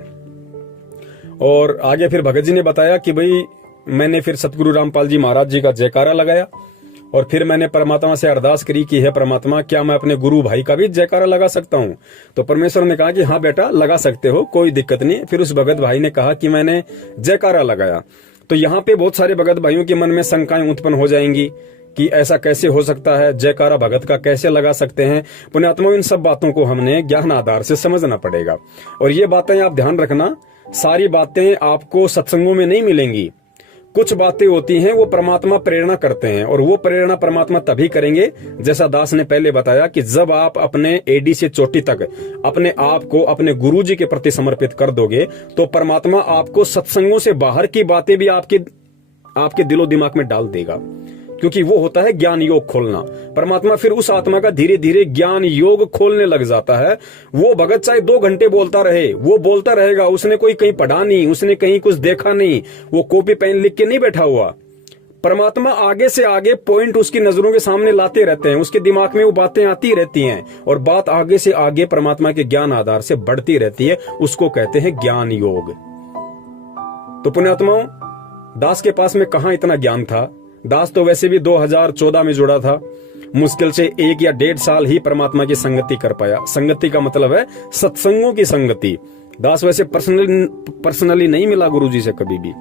और आगे फिर भगत जी ने बताया कि भाई मैंने फिर सतगुरु रामपाल जी महाराज जी का जयकारा लगाया और फिर मैंने परमात्मा से अरदास करी कि हे परमात्मा, क्या मैं अपने गुरु भाई का भी जयकारा लगा सकता हूँ? तो परमेश्वर ने कहा कि हाँ बेटा लगा सकते हो, कोई दिक्कत नहीं। फिर उस भगत भाई ने कहा कि मैंने जयकारा लगाया। तो यहाँ पे बहुत सारे भगत भाइयों के मन में शंकाएं उत्पन्न हो जाएंगी कि ऐसा कैसे हो सकता है, जयकारा भगत का कैसे लगा सकते हैं। पुण्यात्माओं, इन सब बातों को हमने ज्ञान आधार से समझना पड़ेगा। और ये बातें आप ध्यान रखना, सारी बातें आपको सत्संगों में नहीं मिलेंगी। कुछ बातें होती हैं वो परमात्मा प्रेरणा करते हैं, और वो प्रेरणा परमात्मा तभी करेंगे जैसा दास ने पहले बताया कि जब आप अपने एडी से चोटी तक अपने आप को अपने गुरुजी के प्रति समर्पित कर दोगे तो परमात्मा आपको सत्संगों से बाहर की बातें भी आपके दिलो दिमाग में डाल देगा, क्योंकि वो होता है ज्ञान योग खोलना। परमात्मा फिर उस आत्मा का धीरे धीरे ज्ञान योग खोलने लग जाता है। वो भगत चाहे 2 घंटे बोलता रहे, वो बोलता रहेगा, उसने कोई कहीं पढ़ा नहीं, उसने कहीं कुछ देखा नहीं, वो कॉपी पेन लिख के नहीं बैठा हुआ। परमात्मा आगे से आगे पॉइंट उसकी नजरों के सामने लाते रहते हैं, उसके दिमाग में वो बातें आती रहती हैं और बात आगे से आगे परमात्मा के ज्ञान आधार से बढ़ती रहती है। उसको कहते हैं ज्ञान योग। तो पुण्यात्माओं, दास के पास में कहां इतना ज्ञान था। दास तो वैसे भी 2014 में जुड़ा था, मुश्किल से 1 या 1.5 साल ही परमात्मा की संगति कर पाया। संगति का मतलब है सत्संगों की संगति। दास वैसे पर्सनली नहीं मिला गुरुजी से कभी भी।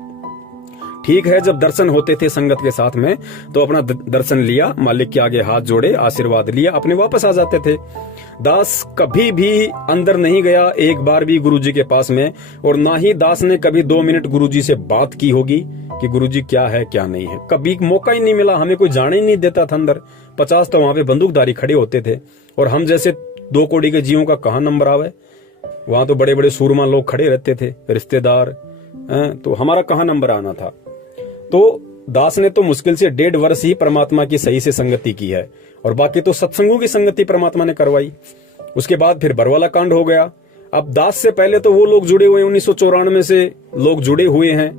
ठीक है, जब दर्शन होते थे संगत के साथ में तो अपना दर्शन लिया, मालिक के आगे हाथ जोड़े, आशीर्वाद लिया, अपने वापस आ जाते थे। दास कभी भी अंदर नहीं गया एक बार भी गुरुजी के पास में, और ना ही दास ने कभी 2 मिनट गुरुजी से बात की होगी कि गुरुजी क्या है क्या नहीं है। कभी मौका ही नहीं मिला, हमें कोई जाने ही नहीं देता था अंदर। 50 तो वहां पे बंदूकधारी खड़े होते थे, और हम जैसे 2 कौड़ी के जीवों का कहां नंबर आवे। वहां तो बड़े बड़े सूरमा लोग खड़े रहते थे, रिश्तेदार, तो हमारा कहां नंबर आना था। तो दास ने तो मुश्किल से 1.5 वर्ष ही परमात्मा की सही से संगति की है, और बाकी तो सत्संगों की संगति परमात्मा ने करवाई। उसके बाद फिर बरवाला कांड हो गया। अब दास से पहले तो वो लोग जुड़े हुए 1994 से लोग जुड़े हुए हैं,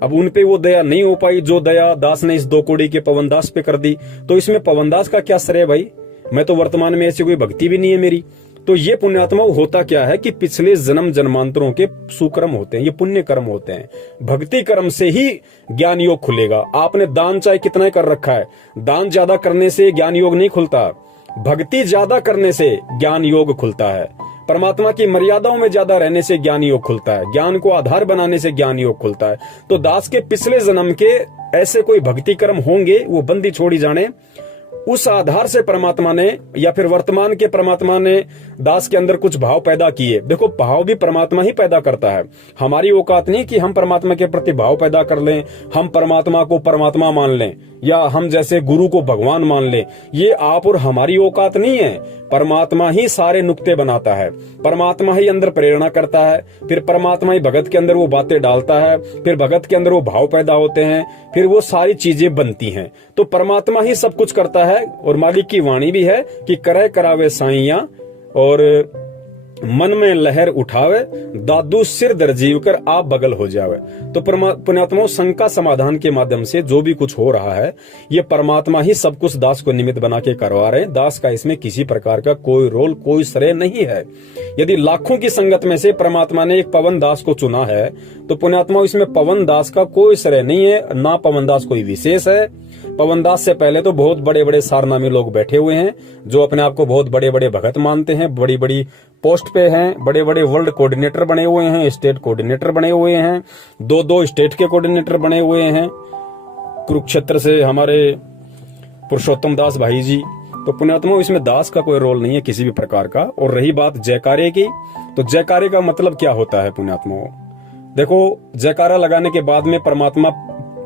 अब उन पे वो दया नहीं हो पाई जो दया दास ने इस 2 कौड़ी के पवनदास पे कर दी। तो इसमें पवनदास का क्या श्रेय भाई? मैं तो वर्तमान में ऐसी कोई भक्ति भी नहीं है मेरी। तो ये पुण्यात्मा होता क्या है कि पिछले जन्म जन्मांतरों के सुकर्म होते हैं, ये पुण्य कर्म होते हैं। भक्ति कर्म से ही ज्ञान योग खुलेगा। आपने दान चाहे कितना कर रखा है, दान ज्यादा करने से ज्ञान योग नहीं खुलता, भक्ति ज्यादा करने से ज्ञान योग खुलता है। परमात्मा की मर्यादाओं में ज्यादा रहने से ज्ञान योग खुलता है, ज्ञान को आधार बनाने से ज्ञान योग खुलता है। तो दास के पिछले जन्म के ऐसे कोई भक्ति कर्म होंगे, वो बंदी छोड़ी जाने, उस आधार से परमात्मा ने या फिर वर्तमान के परमात्मा ने दास के अंदर कुछ भाव पैदा किए। देखो, भाव भी परमात्मा ही पैदा करता है, हमारी औकात नहीं कि हम परमात्मा के प्रति भाव पैदा कर लें, हम परमात्मा को परमात्मा मान लें या हम जैसे गुरु को भगवान मान लें। ये आप और हमारी औकात नहीं है। परमात्मा ही सारे नुक्ते बनाता है, परमात्मा ही अंदर प्रेरणा करता है, फिर परमात्मा ही भगत के अंदर वो बातें डालता है, फिर भगत के अंदर वो भाव पैदा होते हैं, फिर वो सारी चीजें बनती हैं। तो परमात्मा ही सब कुछ करता है। है और मालिक की वाणी भी है कि करे करावे साइया और मन में लहर उठावे, दादू सिर दर्जीव कर आप बगल हो जावे। तो पुण्यात्माओं, शंका समाधान के माध्यम से जो भी कुछ हो रहा है ये परमात्मा ही सब कुछ दास को निमित्त बना के करवा रहे हैं। दास का इसमें किसी प्रकार का कोई रोल, कोई श्रेय नहीं है। यदि लाखों की संगत में से परमात्मा ने एक पवन दास को चुना है तो पुण्यात्माओं, इसमें पवन दास का कोई श्रेय नहीं है, ना पवन दास कोई विशेष है। पवन दास से पहले तो बहुत बड़े बड़े सारनामी लोग बैठे हुए हैं जो अपने आप को बहुत बड़े बड़े भगत मानते हैं, बड़ी बड़ी पोस्ट पे हैं, बड़े बड़े वर्ल्ड कोऑर्डिनेटर बने हुए हैं, स्टेट कोऑर्डिनेटर बने हुए हैं, दो स्टेट के कोऑर्डिनेटर बने हुए हैं। कुरुक्षेत्र से हमारे पुरुषोत्तम दास भाई जी। तो पुण्यात्माओं, इसमें दास का कोई रोल नहीं है किसी भी प्रकार का। और रही बात जयकारे की, तो जयकारे का मतलब क्या होता है पुण्यात्माओं? देखो, जयकारा लगाने के बाद में परमात्मा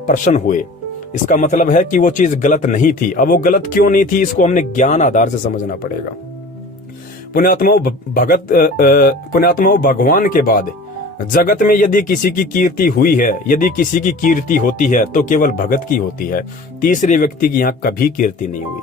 प्रसन्न हुए, इसका मतलब है कि वो चीज गलत नहीं थी। अब वो गलत क्यों नहीं थी, इसको हमने ज्ञान आधार से समझना पड़ेगा। पुण्यात्माओं, भगवान के बाद जगत में यदि किसी की कीर्ति हुई है, यदि किसी की कीर्ति होती है तो केवल भगत की होती है। तीसरे व्यक्ति की यहाँ कभी कीर्ति नहीं हुई,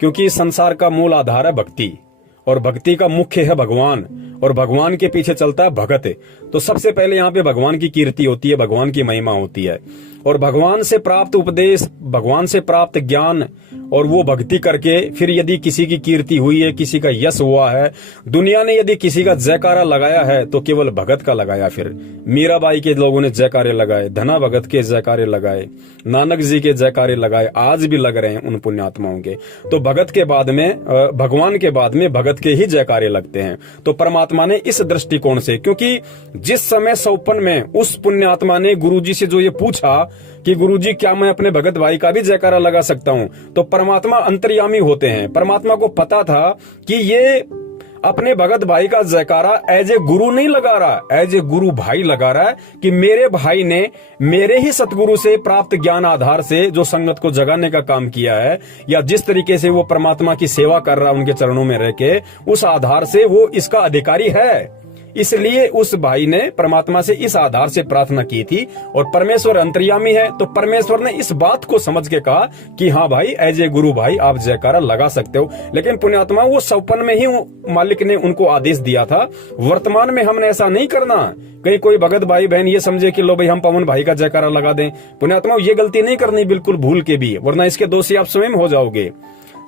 क्योंकि संसार का मूल आधार है भक्ति और भक्ति का मुख्य है भगवान और भगवान के पीछे चलता है भगत। तो सबसे पहले यहाँ पे भगवान की कीर्ति होती है, भगवान की महिमा होती है और भगवान से प्राप्त उपदेश, भगवान से प्राप्त ज्ञान और वो भक्ति करके फिर यदि किसी की कीर्ति हुई है, किसी का यश हुआ है, दुनिया ने यदि किसी का जयकारा लगाया है तो केवल भगत का लगाया। फिर मीराबाई के लोगों ने जयकारे लगाए, धना भगत के जयकारे लगाए, नानक जी के जयकारे लगाए, आज भी लग रहे हैं उन पुण्यात्माओं के। तो भगत के बाद में, भगवान के बाद में भगत के ही जयकारे लगते हैं। तो परमात्मा ने इस दृष्टिकोण से, क्योंकि जिस समय 54 में उस पुण्यात्मा ने गुरुजी से जो ये पूछा कि गुरुजी क्या मैं अपने भगत भाई का भी जयकारा लगा सकता हूं, तो परमात्मा अंतर्यामी होते हैं। परमात्मा को पता था कि ये अपने भगत भाई का जयकारा एज ए गुरु नहीं लगा रहा, एज ए गुरु भाई लगा रहा है कि मेरे भाई ने मेरे ही सतगुरु से प्राप्त ज्ञान आधार से जो संगत को जगाने का काम किया है, या जिस तरीके से वो परमात्मा की सेवा कर रहा है उनके चरणों में रह के, उस आधार से वो इसका अधिकारी है। इसलिए उस भाई ने परमात्मा से इस आधार से प्रार्थना की थी और परमेश्वर अंतर्यामी है, तो परमेश्वर ने इस बात को समझ के कहा कि हाँ भाई, एज ए गुरु भाई आप जयकारा लगा सकते हो। लेकिन पुण्यात्मा, वो 54 में ही मालिक ने उनको आदेश दिया था। वर्तमान में हमने ऐसा नहीं करना। कहीं कोई भगत भाई बहन ये समझे कि लो भाई हम पवन भाई का जयकारा लगा दें। पुण्यात्मा, ये गलती नहीं करनी बिल्कुल भूल के भी, वरना इसके दोषी आप स्वयं हो जाओगे।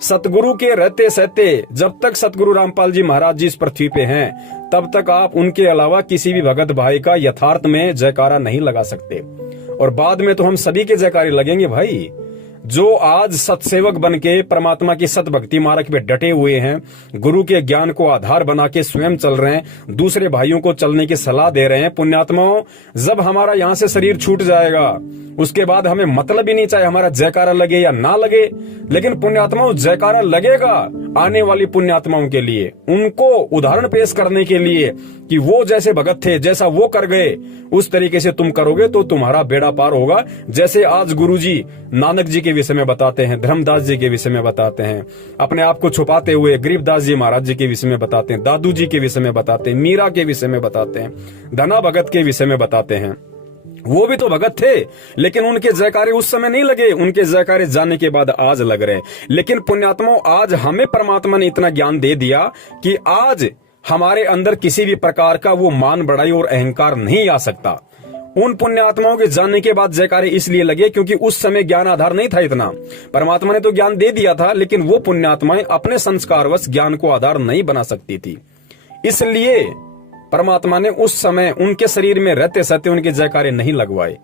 सतगुरु के रहते सहते, जब तक सतगुरु रामपाल जी महाराज जी इस पृथ्वी पे हैं, तब तक आप उनके अलावा किसी भी भगत भाई का यथार्थ में जयकारा नहीं लगा सकते। और बाद में तो हम सभी के जयकारे लगेंगे भाई। जो आज सतसेवक बन के परमात्मा की सत भक्ति मार्ग पे डटे हुए हैं, गुरु के ज्ञान को आधार बना के स्वयं चल रहे हैं, दूसरे भाइयों को चलने की सलाह दे रहे हैं। पुण्यात्माओं, जब हमारा यहाँ से शरीर छूट जाएगा उसके बाद हमें मतलब ही नहीं चाहे हमारा जयकारा लगे या ना लगे, लेकिन पुण्यात्माओं जयकारा लगेगा आने वाली पुण्यात्माओं के लिए, उनको उदाहरण पेश करने के लिए कि वो जैसे भगत थे, जैसा वो कर गए, उस तरीके से तुम करोगे तो तुम्हारा बेड़ा पार होगा। जैसे आज गुरुजी नानक जी के विषय में बताते हैं, धर्मदास जी के विषय में बताते हैं, अपने आप को छुपाते हुए गरीबदास जी महाराज जी के विषय में बताते हैं, दादू जी के विषय में बताते हैं, मीरा के विषय में बताते हैं, धना भगत के विषय में बताते हैं। वो भी तो भगत थे, लेकिन उनके जयकारे उस समय नहीं लगे, उनके जयकारे जाने के बाद आज लग रहे। लेकिन पुण्यात्माओं, आज हमें परमात्मा ने इतना ज्ञान दे दिया कि आज हमारे अंदर किसी भी प्रकार का वो मान बढ़ाई और अहंकार नहीं आ सकता। उन पुण्यात्माओं के जाने के बाद जयकारे इसलिए लगे क्योंकि उस समय ज्ञान आधार नहीं था इतना। परमात्मा ने तो ज्ञान दे दिया था, लेकिन वो पुण्यात्माएं अपने संस्कारवश ज्ञान को आधार नहीं बना सकती थी। इसलिए परमात्मा ने उस समय उनके शरीर में रहते सहते उनके जयकारे नहीं लगवाए।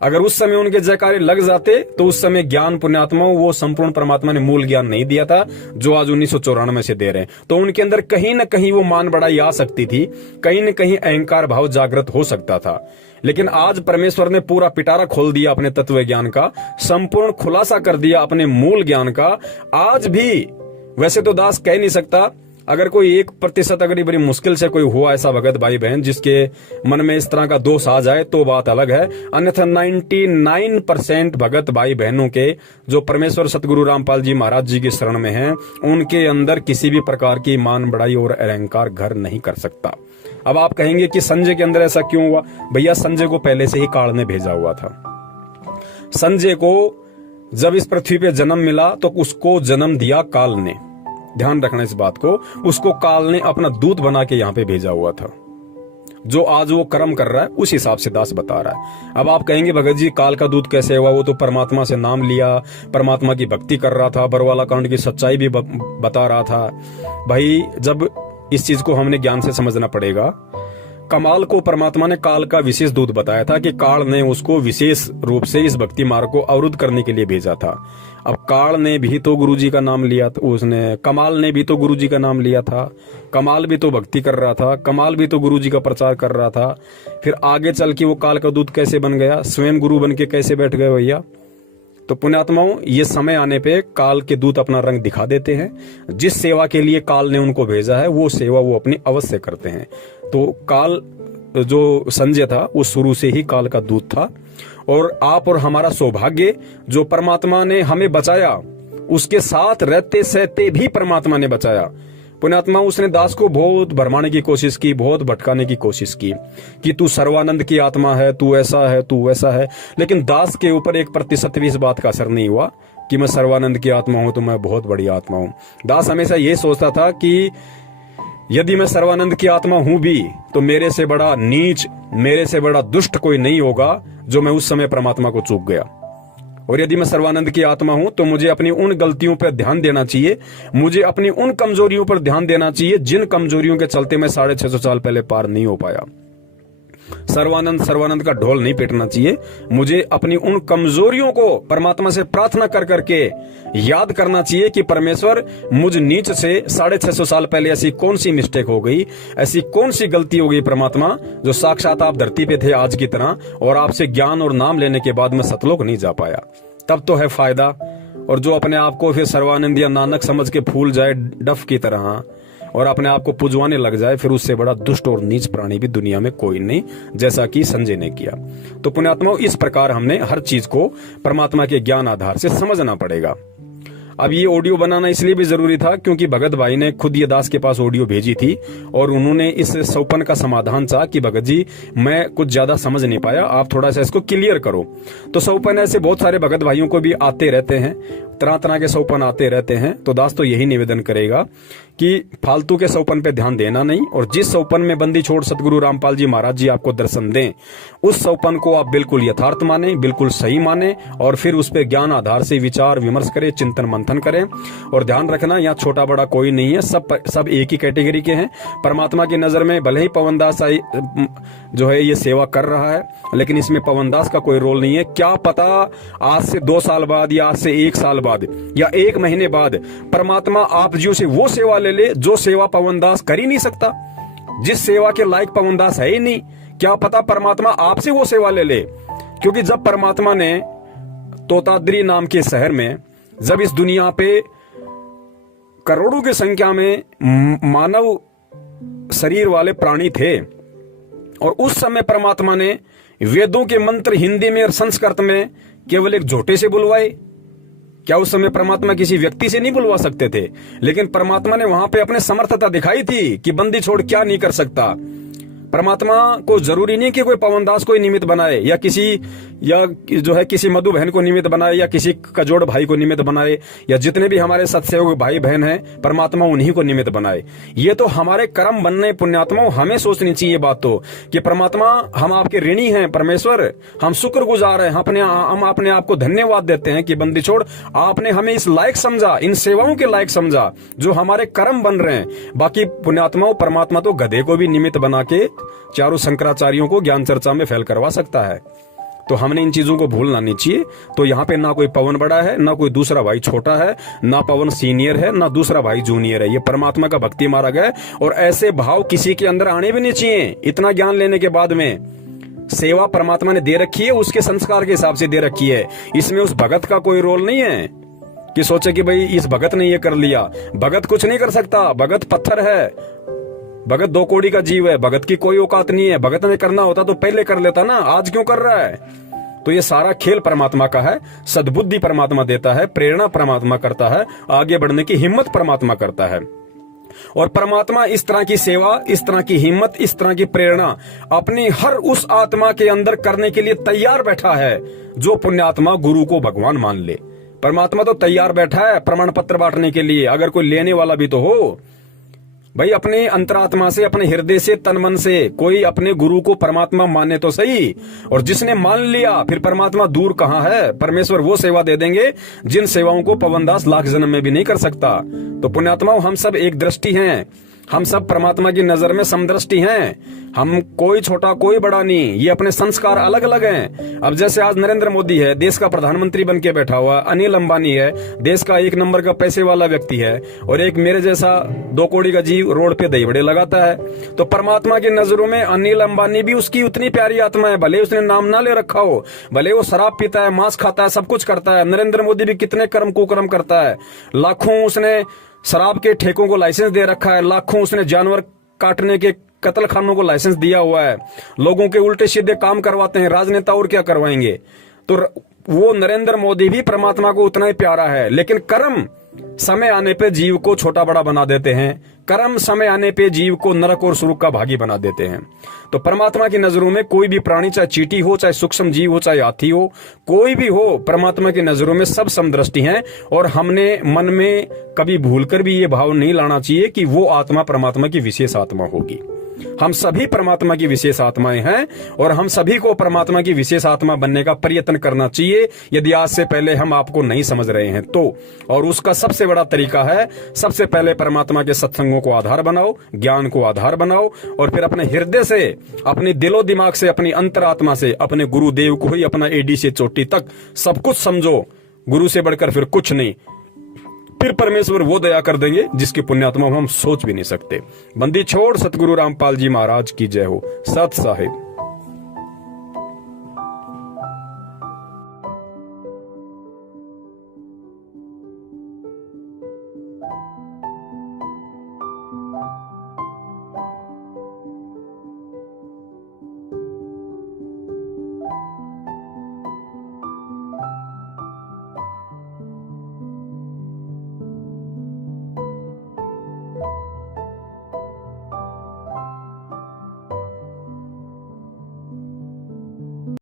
अगर उस समय उनके जयकारे लग जाते तो उस समय ज्ञान पुण्यात्माओं वो संपूर्ण परमात्मा ने मूल ज्ञान नहीं दिया था जो आज 1994 से दे रहे हैं। तो उनके अंदर कहीं न कहीं वो मान बढ़ाई आ सकती थी, कहीं न कहीं अहंकार भाव जागृत हो सकता था। लेकिन आज परमेश्वर ने पूरा पिटारा खोल दिया अपने तत्व ज्ञान का, संपूर्ण खुलासा कर दिया अपने मूल ज्ञान का। आज भी वैसे तो दास कह नहीं सकता, अगर कोई 1% अगर बड़ी मुश्किल से कोई हुआ ऐसा भगत भाई बहन जिसके मन में इस तरह का दोष आ जाए तो बात अलग है, अन्यथा 99% भगत भाई बहनों के जो परमेश्वर सतगुरु रामपाल जी महाराज जी की शरण में हैं, उनके अंदर किसी भी प्रकार की मान बढ़ाई और अहंकार घर नहीं कर सकता। अब आप कहेंगे कि संजय के अंदर ऐसा क्यों हुआ? भैया, संजय को पहले से ही काल ने भेजा हुआ था। संजय को जब इस पृथ्वी पे जन्म मिला तो उसको जन्म दिया काल ने। ध्यान रखना इस बात को, उसको काल ने अपना दूत बना के यहाँ पे भेजा हुआ था। जो आज वो कर्म कर रहा है उस हिसाब से दास बता रहा है। अब आप कहेंगे भगत जी काल का दूत कैसे हुआ, वो तो परमात्मा से नाम लिया, परमात्मा की भक्ति कर रहा था, बरवाला कांड की सच्चाई भी बता रहा था। भाई जब इस चीज को हमने ज्ञान से समझना पड़ेगा। कमाल को परमात्मा ने काल का विशेष दूत बताया था कि काल ने उसको विशेष रूप से इस भक्ति मार्ग को अवरुद्ध करने के लिए भेजा था। अब काल ने भी तो गुरुजी का नाम लिया था, उसने कमाल ने भी तो गुरुजी का नाम लिया था, कमाल भी तो भक्ति कर रहा था, कमाल भी तो गुरुजी का प्रचार कर रहा था। फिर आगे चल के वो काल का दूत कैसे बन गया, स्वयं गुरु बन के कैसे बैठ गए भैया। तो पुण्यात्माओं, ये समय आने पे काल के दूत अपना रंग दिखा देते हैं। जिस सेवा के लिए काल ने उनको भेजा है वो सेवा वो अपनी अवश्य करते हैं। तो काल जो संजय था वो शुरू से ही काल का दूत था, और आप और हमारा सौभाग्य जो परमात्मा ने हमें बचाया, उसके साथ रहते सहते भी परमात्मा ने बचाया। पुण्यात्मा, उसने दास को बहुत भरमाने की कोशिश की, बहुत भटकाने की कोशिश की कि तू सर्वानंद की आत्मा है, तू ऐसा है, तू वैसा है। लेकिन दास के ऊपर 1% भी इस बात का असर नहीं हुआ कि मैं सर्वानंद की आत्मा हूं तो मैं बहुत बड़ी आत्मा हूं। दास हमेशा ये सोचता था कि यदि मैं सर्वानंद की आत्मा हूं भी तो मेरे से बड़ा नीच, मेरे से बड़ा दुष्ट कोई नहीं होगा जो मैं उस समय परमात्मा को चूक गया। और यदि मैं सर्वानंद की आत्मा हूं तो मुझे अपनी उन गलतियों पर ध्यान देना चाहिए, मुझे अपनी उन कमजोरियों पर ध्यान देना चाहिए जिन कमजोरियों के चलते मैं 650 साल पहले पार नहीं हो पाया। सर्वानंद का ढोल नहीं पीटना चाहिए, मुझे अपनी उन कमजोरियों को परमात्मा से प्रार्थना कर करके याद करना चाहिए कि परमेश्वर मुझ नीच से 650 साल पहले ऐसी कौन सी मिस्टेक हो गई, ऐसी कौन सी गलती हो गई परमात्मा, जो साक्षात आप धरती पे थे आज की तरह, और आपसे ज्ञान और नाम लेने के बाद मैं सतलोक नहीं जा पाया। तब तो है फायदा। और जो अपने आप को फिर सर्वानंद या नानक समझ के फूल जाए डफ की तरह और अपने आप को पुजवाने लग जाए, फिर उससे बड़ा दुष्ट और नीच प्राणी भी दुनिया में कोई नहीं, जैसा कि संजय ने किया। तो पुण्यात्माओं, इस प्रकार हमने हर चीज को परमात्मा के ज्ञान आधार से समझना पड़ेगा। अब ये ऑडियो बनाना इसलिए भी जरूरी था क्योंकि भगत भाई ने खुद ये दास के पास ऑडियो भेजी थी और उन्होंने इस सौपन का समाधान चाहा कि भगत जी मैं कुछ ज्यादा समझ नहीं पाया, आप थोड़ा सा इसको क्लियर करो। तो सौपन ऐसे बहुत सारे भगत भाइयों को भी आते रहते हैं, तरह तरह के सौपन आते रहते हैं। तो दास तो यही निवेदन करेगा कि फालतू के सौपन पे ध्यान देना नहीं, और जिस सौपन में बंदी छोड़ सतगुरु रामपाल जी महाराज जी आपको दर्शन दें, उस सौपन को आप बिल्कुल यथार्थ माने, बिल्कुल सही माने, और फिर उस पे ज्ञान आधार से विचार विमर्श करें, चिंतन मंथन करें। और ध्यान रखना, यहाँ छोटा बड़ा कोई नहीं है, सब एक ही कैटेगरी के हैं। परमात्मा की नजर में भले ही पवनदास जो है ये सेवा कर रहा है, लेकिन इसमें पवनदास का कोई रोल नहीं है। क्या पता आज से 2 साल बाद या आज से 1 साल बाद या 1 महीने बाद परमात्मा आप जियों से वो सेवा ले ले जो सेवा पवनदास कर ही नहीं सकता, जिस सेवा के लायक पवनदास है ही नहीं। क्या पता परमात्मा आपसे वो सेवा ले ले, क्योंकि जब परमात्मा ने तोताद्री नाम के शहर में, जब इस दुनिया पे करोड़ों की संख्या में मानव शरीर वाले प्राणी थे, और उस समय परमात्मा ने वेदों के मंत्र हिंदी में और संस्कृत में केवल एक झोटे से बुलवाए। क्या उस समय परमात्मा किसी व्यक्ति से नहीं बुलवा सकते थे? लेकिन परमात्मा ने वहां पे अपने समर्थता दिखाई थी कि बंदी छोड़ क्या नहीं कर सकता। परमात्मा को जरूरी नहीं कि कोई पवनदास को निमित्त बनाए, या किसी मधु बहन को निमित्त बनाए, या किसी कजोड़ भाई को निमित्त बनाए, या जितने भी हमारे सत्सेवक भाई बहन हैं परमात्मा उन्हीं को निमित्त बनाए। ये तो हमारे कर्म बनने पुण्यात्माओं, हमें सोचनी चाहिए बात तो कि परमात्मा हम आपके ऋणी हैं, परमेश्वर हम शुक्रगुजार हैं, हम अपने आप को धन्यवाद देते हैं कि बंदी छोड़ आपने हमें इस लायक समझा, इन सेवाओं के लायक समझा जो हमारे कर्म बन रहे हैं। बाकी पुण्यात्माओं, परमात्मा तो गधे को भी निमित्त बना के चारों शंकराचार्यों को ज्ञान चर्चा में फेल करवा सकता है। तो हमने इन चीजों को भूलना नहीं चाहिए। तो यहाँ पे ना कोई पवन बड़ा है, ना कोई दूसरा भाई छोटा है, ना पवन सीनियर है, ना दूसरा भाई जूनियर है। ये परमात्मा का भक्ति मार्ग है, और ऐसे भाव किसी के अंदर आने भी नहीं चाहिए। इतना ज्ञान लेने के बाद में सेवा परमात्मा ने दे रखी है, उसके संस्कार के हिसाब से दे रखी है। इसमें उस भगत का कोई रोल नहीं है कि सोचे कि भाई इस भगत ने ये कर लिया। भगत कुछ नहीं कर सकता, भगत पत्थर है, भगत 2 कौड़ी का जीव है, भगत की कोई औकात नहीं है। भगत ने करना होता तो पहले कर लेता ना, आज क्यों कर रहा है? तो ये सारा खेल परमात्मा का है। सद्बुद्धि परमात्मा देता है, प्रेरणा परमात्मा करता है, आगे बढ़ने की हिम्मत परमात्मा करता है। और परमात्मा इस तरह की सेवा, इस तरह की हिम्मत, इस तरह की प्रेरणा अपनी हर उस आत्मा के अंदर करने के लिए तैयार बैठा है जो पुण्यात्मा गुरु को भगवान मान ले। परमात्मा तो तैयार बैठा है प्रमाण पत्र बांटने के लिए, अगर कोई लेने वाला भी तो हो। भाई अपने अंतरात्मा से, अपने हृदय से, तन मन से कोई अपने गुरु को परमात्मा माने तो सही। और जिसने मान लिया फिर परमात्मा दूर कहाँ है। परमेश्वर वो सेवा दे देंगे जिन सेवाओं को पवनदास लाख जन्म में भी नहीं कर सकता। तो पुण्यात्माओं, हम सब एक दृष्टि हैं, हम सब परमात्मा की नजर में समदृष्टि हैं। हम कोई छोटा कोई बड़ा नहीं, ये अपने संस्कार अलग अलग हैं। अब जैसे आज नरेंद्र मोदी है, देश का प्रधानमंत्री बन के बैठा हुआ, अनिल अंबानी है, देश का 1 नंबर का पैसे वाला व्यक्ति है, और एक मेरे जैसा 2 कौड़ी का जीव रोड पे दही बड़े लगाता है। तो परमात्मा की नजरों में अनिल अंबानी भी उसकी उतनी प्यारी आत्मा है, भले उसने नाम ना ले रखा हो, भले वो शराब पीता है, मांस खाता है, सब कुछ करता है। नरेंद्र मोदी भी कितने कर्म कुकर्म करता है, लाखों उसने शराब के ठेकों को लाइसेंस दे रखा है, लाखों उसने जानवर काटने के कत्ल खानों को लाइसेंस दिया हुआ है, लोगों के उल्टे सीधे काम करवाते हैं। राजनेता और क्या करवाएंगे। तो वो नरेंद्र मोदी भी परमात्मा को उतना ही प्यारा है, लेकिन कर्म समय आने पे जीव को छोटा बड़ा बना देते हैं। कर्म समय आने पे जीव को नरक और सुरुक का भागी बना देते हैं। तो परमात्मा की नजरों में कोई भी प्राणी, चाहे चींटी हो, चाहे सूक्ष्म जीव हो, चाहे हाथी हो, कोई भी हो, परमात्मा की नजरों में सब समदृष्टि हैं। और हमने मन में कभी भूलकर भी ये भाव नहीं लाना चाहिए कि वो आत्मा परमात्मा की विशेष आत्मा होगी। हम सभी परमात्मा की विशेष आत्माएं हैं और हम सभी को परमात्मा की विशेष आत्मा बनने का प्रयत्न करना चाहिए, यदि आज से पहले हम आपको नहीं समझ रहे हैं तो। और उसका सबसे बड़ा तरीका है, सबसे पहले परमात्मा के सत्संगों को आधार बनाओ, ज्ञान को आधार बनाओ, और फिर अपने हृदय से, अपने दिलो दिमाग से, अपनी अंतरात्मा से अपने गुरुदेव को ही अपना एडी से चोटी तक सब कुछ समझो। गुरु से बढ़कर फिर कुछ नहीं। फिर परमेश्वर वो दया कर देंगे जिसकी पुण्यात्मा हम सोच भी नहीं सकते। बंदी छोड़ सतगुरु रामपाल जी महाराज की जय हो। सत साहिब।